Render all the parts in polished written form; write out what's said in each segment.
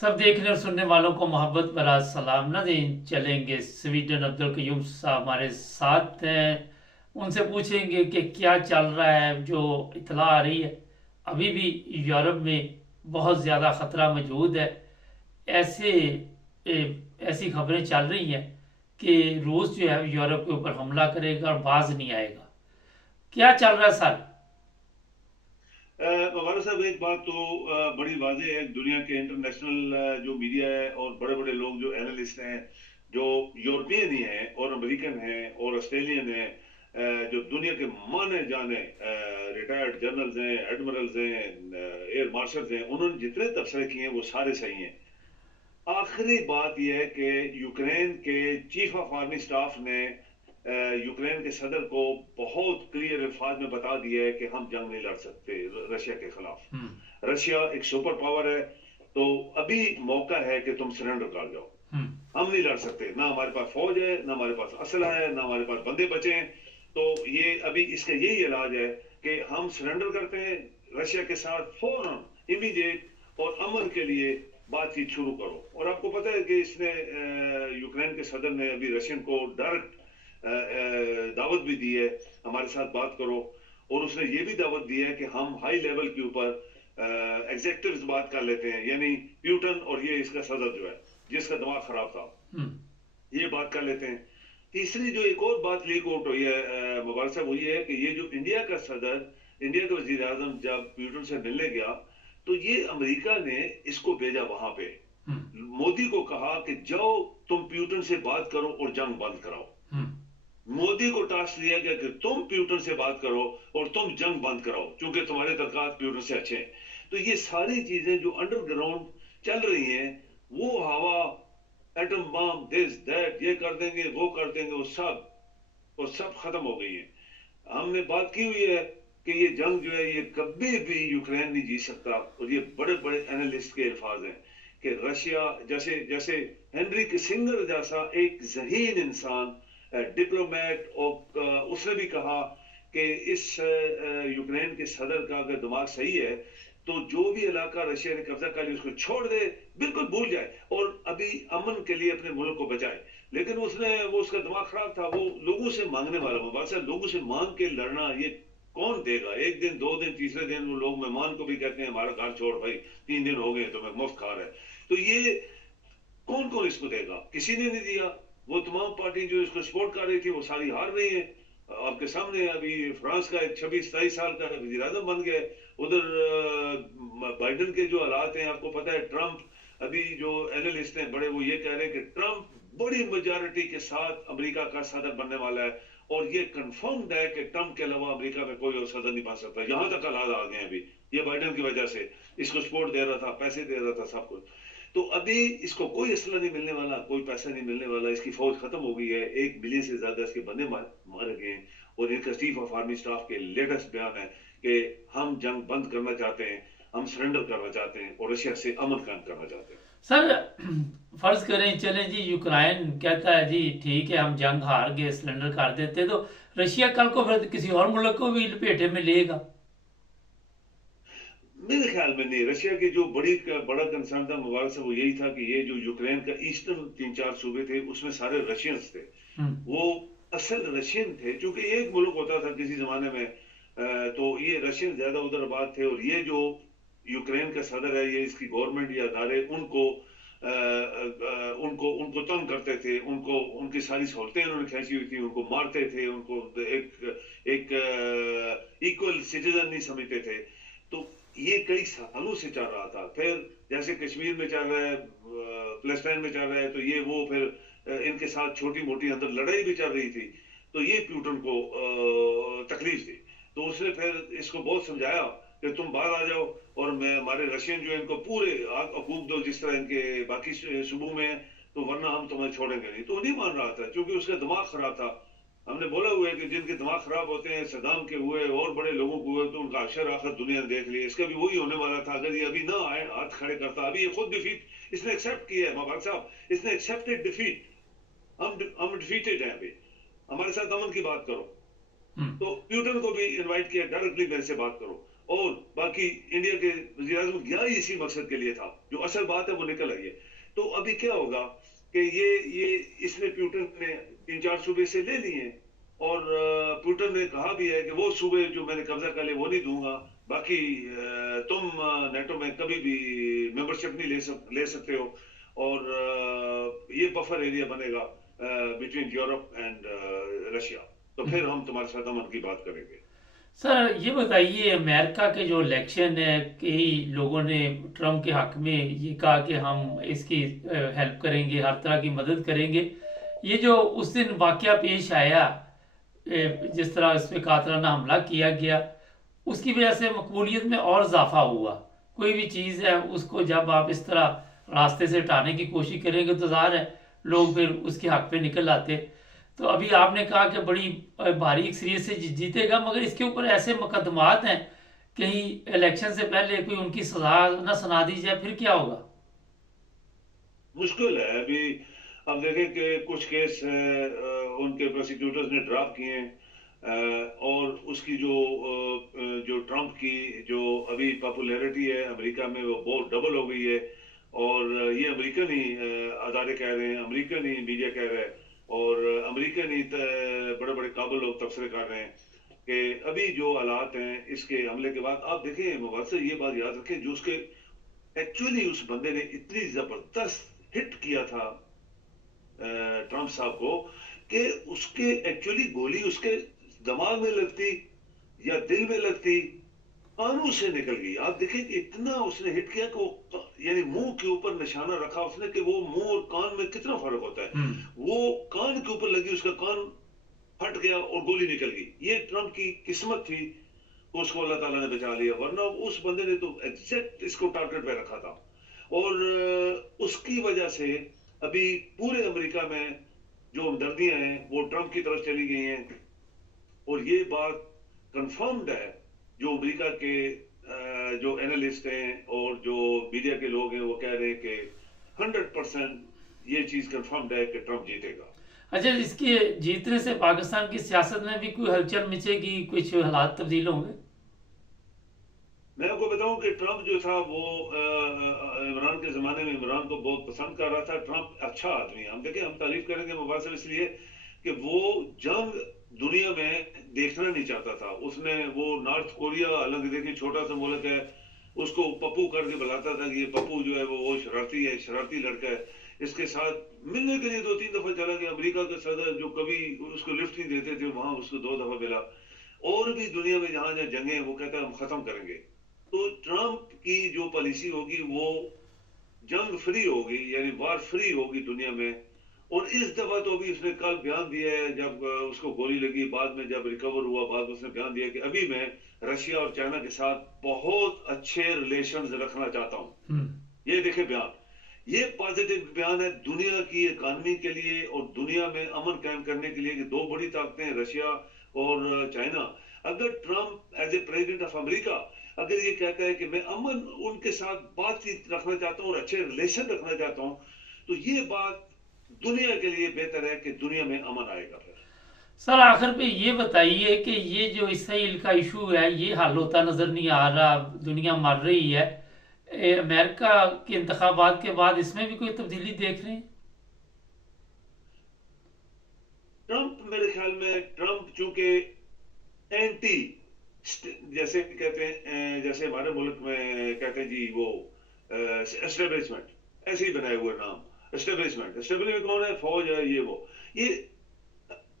सब देखने और सुनने वालों को मोहब्बत भरा सलाम ना दें चलेंगे। स्वीडन अब्दुल कयूम साहब हमारे साथ हैं, उनसे पूछेंगे कि क्या चल रहा है। जो इतला आ रही है अभी भी यूरोप में बहुत ज़्यादा ख़तरा मौजूद है। ऐसे ऐसी खबरें चल रही हैं कि रूस जो है यूरोप के ऊपर हमला करेगा और बाज नहीं आएगा। क्या चल रहा है सर? मवाना साहब, एक बात तो बड़ी वाज़ेह है। दुनिया के इंटरनेशनल जो मीडिया है और बड़े बड़े लोग जो एनालिस्ट हैं, जो यूरोपियन ही हैं और अमेरिकन हैं और ऑस्ट्रेलियन हैं, जो दुनिया के माने जाने रिटायर्ड जनरल्स हैं, एडमिरल्स हैं, एयर मार्शल्स हैं, उन्होंने जितने तबसरे किए हैं वो सारे सही हैं। आखिरी बात यह है कि यूक्रेन के चीफ ऑफ आर्मी स्टाफ ने यूक्रेन के सदर को बहुत क्लियर अल्फाज में बता दिया है कि हम जंग नहीं लड़ सकते रशिया के हम्म। खिलाफ। रशिया एक सुपर पावर है, तो अभी मौका है कि तुम सरेंडर कर जाओ। हम्म। हम नहीं लड़ सकते, ना हमारे पास फौज है, ना हमारे पास असला है, ना हमारे पास बंदे बचे हैं। तो ये अभी इसका यही इलाज है कि हम सरेंडर करते हैं रशिया के साथ फौरन, इमीडिएट, और अमन के लिए बातचीत शुरू करो। और आपको पता है कि इसने यूक्रेन के सदर ने अभी रशियन को डायरेक्ट दावत भी दी है, हमारे साथ बात करो। और उसने ये भी दावत दी है कि हम हाई लेवल के ऊपर एग्जेक्टिव्स बात कर लेते हैं, यानी प्यूटन और ये इसका सदर जो है जिसका दिमाग खराब था, हम्म। ये बात कर लेते हैं। तीसरी जो एक और बात लीक आउट हुई है मुबारक साहब, वो ये है कि ये जो इंडिया का सदर, इंडिया का वजीर आजम जब प्यूटन से मिलने गया, तो ये अमेरिका ने इसको भेजा वहां पे, हम्म। मोदी को कहा कि जाओ तुम प्यूटन से बात करो और जंग बंद कराओ। हम्म। मोदी को टास्क दिया गया कि तुम प्यूटन से बात करो और तुम जंग बंद कराओ, क्योंकि तुम्हारे तलकात प्यूटन से अच्छे हैं। तो ये सारी चीजें जो अंडरग्राउंड चल रही हैं, वो हवा, एटम बम, दिस दैट, ये कर देंगे वो कर देंगे, वो सब खत्म हो गई है। हमने बात की हुई है कि ये जंग जो है ये कभी भी यूक्रेन नहीं जीत सकता। और ये बड़े बड़े एनालिस्ट के अल्फाज हैं कि रशिया, जैसे जैसे हेनरी किसिंगर जैसा एक जहीन इंसान, डिप्लोमेट, और उसने भी कहा कि इस यूक्रेन के सदर का अगर दिमाग सही है तो जो भी इलाका रशिया ने कब्जा कर लिया उसको छोड़ दे, बिल्कुल भूल जाए और अभी अमन के लिए अपने मुल्क को बचाए। लेकिन वो उसका दिमाग खराब था, वो लोगों से मांगने वाला, मुबारक, लोगों से मांग के लड़ना ये कौन देगा? एक दिन, दो दिन, तीसरे दिन वो लोग मेहमान को भी कहते हैं हमारा घर छोड़ भाई, 3 दिन हो गए तो मैं मुफ्त खा रहा है। तो ये कौन कौन इसको देगा? किसी ने नहीं दिया। वो तमाम पार्टी जो इसको सपोर्ट कर रही थी वो सारी हार रही है। आपके सामने अभी फ्रांस का एक 26-27 साल का वजीर आजम बन गया। उधर बाइडन के जो हालात हैं आपको पता है। ट्रंप, अभी जो एनालिस्ट हैं बड़े, वो ये कह रहे हैं कि ट्रंप बड़ी मेजॉरिटी के साथ अमेरिका का सदर बनने वाला है। और ये कंफर्म्ड है कि ट्रंप के अलावा अमेरिका में कोई और सदर नहीं बन सकता। यहां तक हालात आ गए हैं अभी, ये बाइडन की वजह से। इसको सपोर्ट दे रहा था, पैसे दे रहा था, सब कुछ। तो अभी इसको कोई असला नहीं मिलने वाला, कोई पैसा नहीं मिलने वाला। इसकी फौज खत्म हो गई है, 1 मिलियन से ज्यादा इसके बंदे मारे गए हैं। और इनका चीफ ऑफ आर्मी स्टाफ के लेटेस्ट बयान है कि हम जंग बंद करना चाहते हैं, हम सरेंडर करना चाहते हैं और रशिया से अमन कायम करना चाहते हैं। सर, फर्ज करें चलें जी, यूक्रेन कहता है जी ठीक है हम जंग हार गए, सिलेंडर कर देते, तो रशिया कल को फिर किसी और मुल्क को भी लपेटे में लेगा। मेरे ख्याल में नहीं। रशिया की जो बड़ा कंसर्न था मुबारक से, वो यही था कि ये जो यूक्रेन का ईस्टर्न 3-4 सूबे थे उसमें सारे रशियंस थे। हम्म। वो असल रशियन थे, क्योंकि एक मुल्क होता था किसी जमाने में, तो ये रशियन ज्यादा उधर आबाद थे। और ये जो यूक्रेन का सदर है, ये इसकी गवर्नमेंट या अदारे उनको उनको तंग करते थे, उनको उनकी सारी सहूलतें उन्होंने खींची हुई थी, उनको मारते थे, उनको एक एक इक्वल सिटीजन नहीं समझते थे। तो ये कई सालों से चल रहा था। फिर जैसे कश्मीर में चल रहा है, पैलेस्टाइन में चल रहा है, तो ये वो फिर इनके साथ छोटी मोटी अंदर लड़ाई भी चल रही थी। तो ये प्यूटन को तकलीफ दी। तो उसने फिर इसको बहुत समझाया कि तुम बाहर आ जाओ और मैं हमारे रशियन जो है इनको पूरे हकूक दो जिस तरह इनके बाकी सूबों में है, तो वरना हम तुम्हें छोड़ेंगे नहीं। तो वो नहीं मान रहा था, क्योंकि उसका दिमाग खराब था। हमने बोला हुआ है कि जिनके दिमाग खराब होते हैं, सदाम के हुए और बड़े लोगों को हुए, तो उनका अक्षर आखिर दुनिया ने देख लिया। इसका भी वही होने वाला था अगर ये अभी ना आए, हाथ खड़े करता। अभी ये खुद डिफीट इसने एक्सेप्ट किया है मुबारक साहब, इसने एक्सेप्टेड डिफीट। हम डिफीटेड हैं अभी, हमारे साथ अमन की बात करो। हम्म। तो प्यूटन को भी इनवाइट किया, डायरेक्टली मेरे से बात करो। और बाकी इंडिया के वज़ीर आज़म गया ही इसी मकसद के लिए था। जो असल बात है वो निकल आई है। तो अभी क्या होगा कि ये इसने प्यूटन ने 3-4 सूबे से ले लिए हैं, और पुतिन ने कहा भी है कि वो सूबे जो मैंने कब्जा कर लिए वो नहीं दूंगा, बाकी तुम नेटो में कभी भी मेंबरशिप नहीं ले सकते हो, और ये बफर एरिया बनेगा बिटवीन यूरोप एंड रशिया, तो फिर हम तुम्हारे साथ अमन की बात करेंगे। सर ये बताइए, अमेरिका के जो इलेक्शन है, कई लोगों ने ट्रम्प के हक में ये कहा कि हम इसकी हेल्प करेंगे, हर तरह की मदद करेंगे। ये जो उस दिन वाकया पेश आया, जिस तरह इस पे कातराना हमला किया गया, उसकी वजह से मकबूलियत में और इजाफा हुआ। कोई भी चीज़ है उसको जब आप इस तरह रास्ते से हटाने की कोशिश करेंगे तो ज़ाहिर है लोग फिर उसके हक पे निकल आते। तो अभी आपने कहा कि बड़ी भारी अक्सरियत से जीतेगा, मगर इसके ऊपर ऐसे मुकदमात हैं, कहीं इलेक्शन से पहले कोई उनकी सजा ना सुना दी जाए, फिर क्या होगा? मुश्किल है अभी। अब देखें कि कुछ केस उनके प्रोसिक्यूटर्स ने ड्रॉप किए हैं, और उसकी जो ट्रंप की जो अभी पॉपुलैरिटी है अमेरिका में वो बहुत डबल हो गई है, और ये अमेरिकन ही अदारे कह रहे हैं, अमेरिकन ही मीडिया कह रहा है, और अमेरिकन ही बड़े बड़े काबिल लोग तबसरे कर रहे हैं कि अभी जो हालात हैं इसके हमले के बाद। आप देखें मुबारक से ये बात याद रखें, जो उसके एक्चुअली उस बंदे ने इतनी जबरदस्त हिट किया था ट्रंप साहब को, कि उसके एक्चुअली गोली उसके दिमाग में लगती या दिल में लगती, कानों से निकल गई। आप देखें कि इतना उसने हिट किया कि वो यानी मुंह के ऊपर निशाना रखा उसने, कि वो मुंह और कान में कितना फर्क होता है। वो कान के ऊपर लगी, उसका कान फट गया और गोली निकल गई। ये ट्रंप की किस्मत थी, उसको अल्लाह ताला ने बचा लिया, वरना उस बंदे ने तो एग्जैक्ट इसको टारगेट पे रखा था। और उसकी वजह से अभी पूरे अमेरिका में जो हमदर्दियां हैं वो ट्रंप की तरफ चली गई हैं, और ये बात कंफर्म्ड है। जो अमेरिका के जो एनालिस्ट हैं और जो मीडिया के लोग हैं वो कह रहे हैं कि 100% ये चीज कंफर्म्ड है कि ट्रंप जीतेगा। अच्छा, इसके जीतने से पाकिस्तान की सियासत में भी कोई हलचल मचेगी, कुछ हालात तब्दील होंगे? मैं आपको बताऊं कि ट्रंप जो था वो इमरान के जमाने में इमरान को बहुत पसंद कर रहा था। ट्रंप अच्छा आदमी है, हम देखें, हम तारीफ करेंगे मुबारक इसलिए कि वो जंग दुनिया में देखना नहीं चाहता था। उसने वो नॉर्थ कोरिया, हालांकि देखिए छोटा सा मुल्क है, उसको पप्पू करके बुलाता था कि ये पप्पू जो है वो शरारती है, शरारती लड़का है। इसके साथ मिलने के लिए 2-3 दफा चला गया। अमेरिका के सदर जो कभी उसको लिफ्ट नहीं देते थे, वहां उसको 2 दफा मिला। और भी दुनिया में जहां जहां जंगे हैं वो कहता है हम खत्म करेंगे। तो ट्रंप की जो पॉलिसी होगी वो जंग फ्री होगी, यानी वार फ्री होगी दुनिया में। और इस दफा तो अभी उसने कल बयान दिया है, जब उसको गोली लगी, बाद में जब रिकवर हुआ, बाद में उसने बयान दिया कि अभी मैं रशिया और चाइना के साथ बहुत अच्छे रिलेशंस रखना चाहता हूं। ये देखे बयान, ये पॉजिटिव बयान है दुनिया की इकानमी के लिए और दुनिया में अमन कायम करने के लिए, कि दो बड़ी ताकतें हैं रशिया और चाइना। अगर Trump as a president of America अगर ये कहता है कि मैं अमन उनके साथ बातचीत रखना चाहता हूं और अच्छे रिलेशन रखना चाहता हूं, तो ये बात दुनिया के लिए बेहतर है कि दुनिया में अमन आएगा। फिर सर आखिर पे ये बताइए कि ये जो इसराइल का इशू है ये हल होता नजर नहीं आ रहा, दुनिया मर रही है। अमेरिका के इंतखाबात के बाद इसमें भी कोई तब्दीली देख रहे हैं? ट्रंप, मेरे ख्याल में ट्रंप चूंकि एंटी, जैसे कहते हैं, जैसे हमारे मुल्क में कहते हैं जी वो एस्टेब्लिशमेंट, ऐसे ही बनाए हुए नाम एस्टेब्लिशमेंट। एस्टेब्लिशमेंट कौन है? फौज है, ये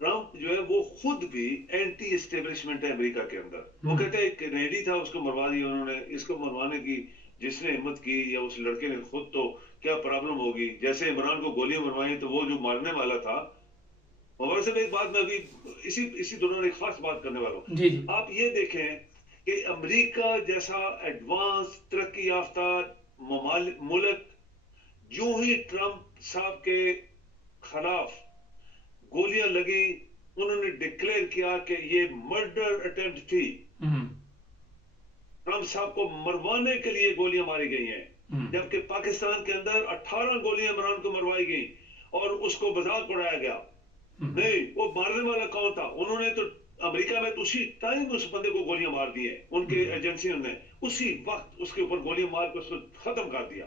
ट्रंप जो है वो खुद भी एंटी एस्टेब्लिशमेंट है अमेरिका के अंदर। वो कहते हैं कैनेडी था उसको मरवा दिया उन्होंने, इसको मरवाने की जिसने हिम्मत की या उस लड़के ने खुद, तो क्या प्रॉब्लम होगी? जैसे इमरान को गोलियां मरवाई तो वो जो मारने वाला था। और से एक बात मैं अभी इसी दौरान एक खास बात करने वाला हूं। जी जी। आप ये देखें कि अमेरिका जैसा एडवांस तरक्की याफ्ता मुल्क जो ही ट्रंप साहब के खिलाफ गोलियां लगी, उन्होंने डिक्लेयर किया कि ये मर्डर अटेम्प्ट थी, ट्रंप साहब को मरवाने के लिए गोलियां मारी गई हैं। जबकि पाकिस्तान के अंदर 18 गोलियां इमरान को मरवाई गई और उसको मजाक उड़ाया गया। नहीं, वो मारने वाला कौन था? उन्होंने तो अमेरिका में तो उसी टाइम उस बंदे को गोलियां मार दी हैं, उनके एजेंसियों ने उसी वक्त उसके ऊपर गोलियां मार के उसको खत्म कर दिया।